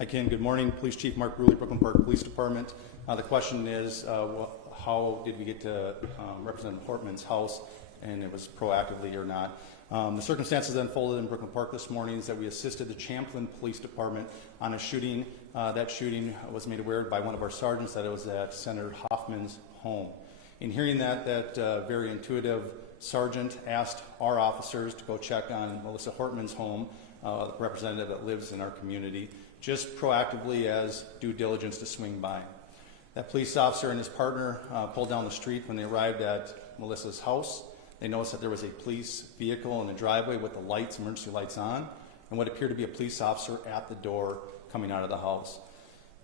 Hi, Ken. Good morning. Police Chief Mark Bruley, Brooklyn Park Police Department. The question is, how did we get to Representative Hortman's house, and it was proactively or not? The circumstances that unfolded in Brooklyn Park this morning is that we assisted the Champlin Police Department on a shooting. That shooting was made aware by one of our sergeants that it was at Senator Hoffman's home. In hearing that very intuitive sergeant asked our officers to go check on Melissa Hortman's home, the representative that lives in our community, just proactively as due diligence to swing by. That police officer and his partner pulled down the street. When they arrived at Melissa's house, they noticed that there was a police vehicle in the driveway with the lights, emergency lights on, and what appeared to be a police officer at the door coming out of the house.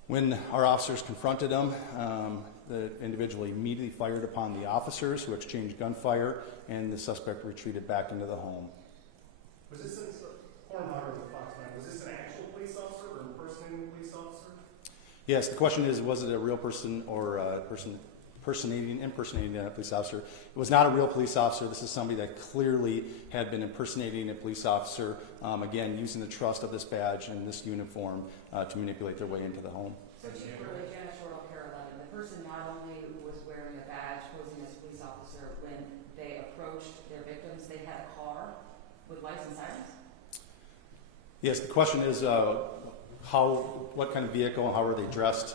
When our officers confronted him, the individual immediately fired upon the officers, who exchanged gunfire, and the suspect retreated back into the home. Was this an actual police officer or impersonating a police officer? Yes, the question is, was it a real person or a person impersonating a police officer? It was not a real police officer. This is somebody that clearly had been impersonating a police officer, again, using the trust of this badge and this uniform to manipulate their way into the home. So Chief Bruley, janitorial care 11, the person not only was wearing a badge posing as a police officer, when they approached their victims, they had a car with lights and sirens? Yes, the question is what kind of vehicle and how were they dressed?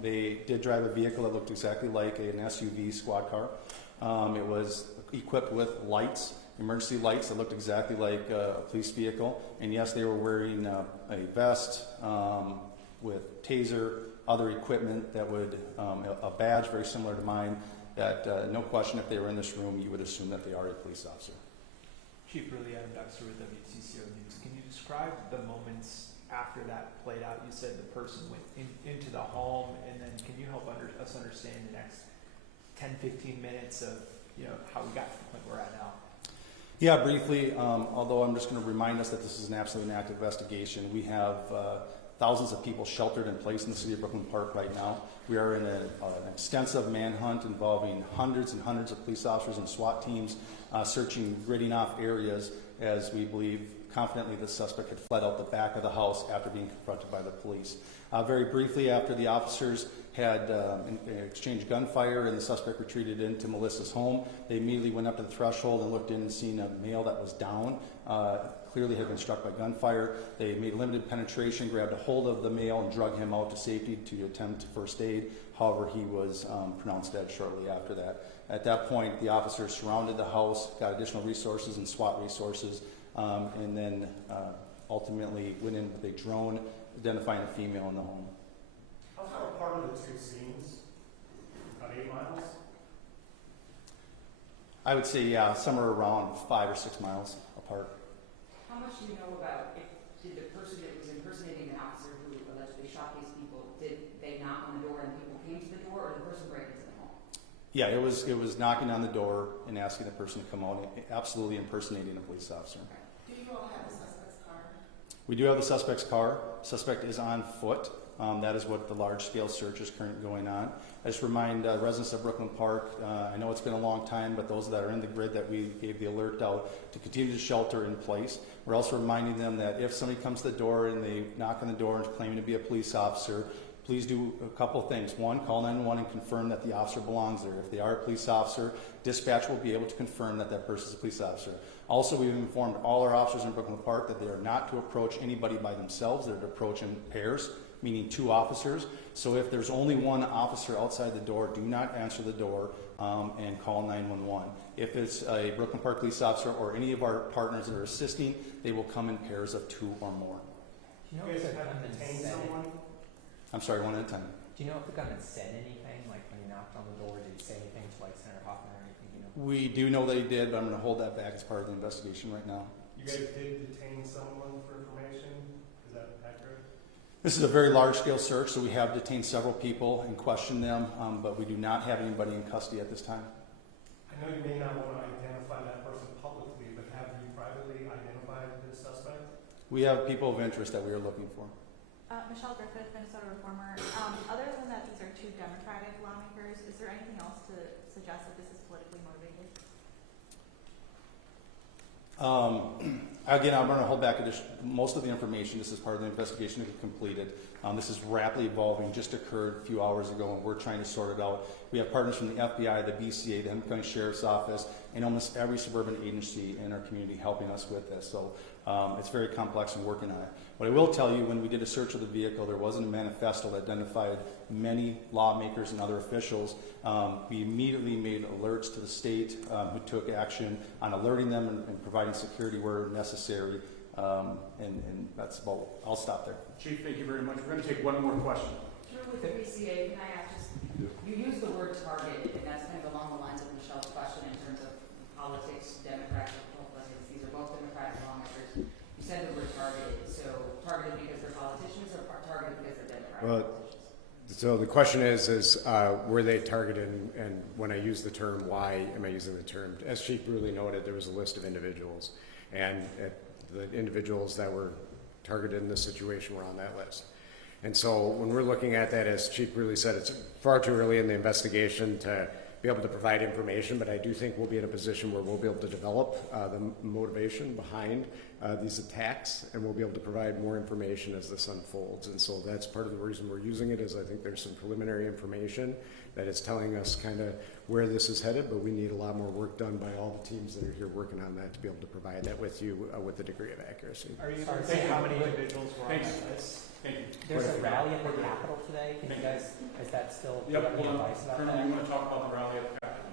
They did drive a vehicle that looked exactly like an SUV squad car. It was equipped with lights, emergency lights that looked exactly like a police vehicle. And yes, they were wearing a vest with taser, other equipment that would, a badge very similar to mine, that no question, if they were in this room, you would assume that they are a police officer. Chief Bruley, Adam Dexter with WCCO News. Can you describe the moments after that played out? You said the person went into the home, and then can you help us understand the next 10-15 minutes of how we got to the point we're at now? Yeah, briefly, although I'm just going to remind us that this is an absolutely active investigation. We have thousands of people sheltered in place in the city of Brooklyn Park right now. We are in an extensive manhunt involving hundreds and hundreds of police officers and SWAT teams searching, gridding off areas, as we believe confidently the suspect had fled out the back of the house after being confronted by the police. Very briefly, after the officers had exchanged gunfire and the suspect retreated into Melissa's home, they immediately went up to the threshold and looked in and seen a male that was down, clearly had been struck by gunfire. They made limited penetration, grabbed a hold of the male and drug him out to safety to attempt first aid. However, he was pronounced dead shortly after that. At that point, the officers surrounded the house, got additional resources and SWAT resources, and then ultimately went in with a drone identifying a female in the home. How far apart are the two scenes? About 8 miles? I would say, yeah, somewhere around 5 or 6 miles apart. How much do you know about did the person that was impersonating an officer who allegedly shot these people, did they knock on the door and people came to the door, or did the person break into the home? Yeah, it was knocking on the door and asking the person to come out, absolutely impersonating a police officer. Okay. Do you all have the suspect's car? We do have the suspect's car. Suspect is on foot. That is what the large-scale search is currently going on. I just remind residents of Brooklyn Park, I know it's been a long time, but those that are in the grid that we gave the alert out to continue to shelter in place. We're also reminding them that if somebody comes to the door and they knock on the door and claiming to be a police officer, please do a couple of things. One, call 911 and confirm that the officer belongs there. If they are a police officer, dispatch will be able to confirm that that person is a police officer. Also, we've informed all our officers in Brooklyn Park that they are not to approach anybody by themselves. They're to approach in pairs, meaning 2 officers. So if there's only 1 officer outside the door, do not answer the door and call 911. If it's a Brooklyn Park police officer or any of our partners that are assisting, they will come in pairs of 2 or more. Do you guys have detained someone? I'm sorry, 1 at a time. Do you know if the gunman said anything, like when he knocked on the door, did he say anything to like Senator Hoffman or anything? We do know that he did, but I'm going to hold that back as part of the investigation right now. You guys did detain someone for information? Is that accurate? This is a very large-scale search, so we have detained several people and questioned them, but we do not have anybody in custody at this time. I know you may not want to identify that person publicly, but have you privately identified the suspect? We have people of interest that we are looking for. Michelle Griffith, Minnesota Reformer. Other than that, these are 2 Democratic lawmakers. Is there anything else to suggest that this is politically motivated? Again, I'm going to hold back most of the information. This is part of the investigation to be completed. This is rapidly evolving, just occurred a few hours ago, and we're trying to sort it out. We have partners from the FBI, the BCA, the Henry County Sheriff's Office, and almost every suburban agency in our community helping us with this. So it's very complex and working on it. What I will tell you, when we did a search of the vehicle, there wasn't a manifesto that identified many lawmakers and other officials. We immediately made alerts to the state who took action on alerting them and providing security where necessary. And that's about, I'll stop there. Chief, thank you very much. We're going to take one more question. Through with the BCA, can I ask just, you use the word target, and that's kind of along the lines of Michelle's question in terms of politics, Democrats, Republicans. These are both Democratic lawmakers. You said the word targeted, so targeted because they're politicians or targeted because they're Democratic politicians? So the question is were they targeted, and when I use the term, why am I using the term? As Chief Bruley noted, there was a list of individuals, and the individuals that were targeted in this situation were on that list. And so when we're looking at that, as Chief Bruley said, it's far too early in the investigation to be able to provide information, but I do think we'll be in a position where we'll be able to develop the motivation behind these attacks, and we'll be able to provide more information as this unfolds. And so that's part of the reason we're using it, is I think there's some preliminary information that is telling us kind of where this is headed, but we need a lot more work done by all the teams that are here working on that to be able to provide that with you with a degree of accuracy. Are you able to say how many individuals were on that list? Thank you. There's a rally at the Capitol today. Can you guys, is that still, do you have any advice about that? You want to talk about the rally at the Capitol?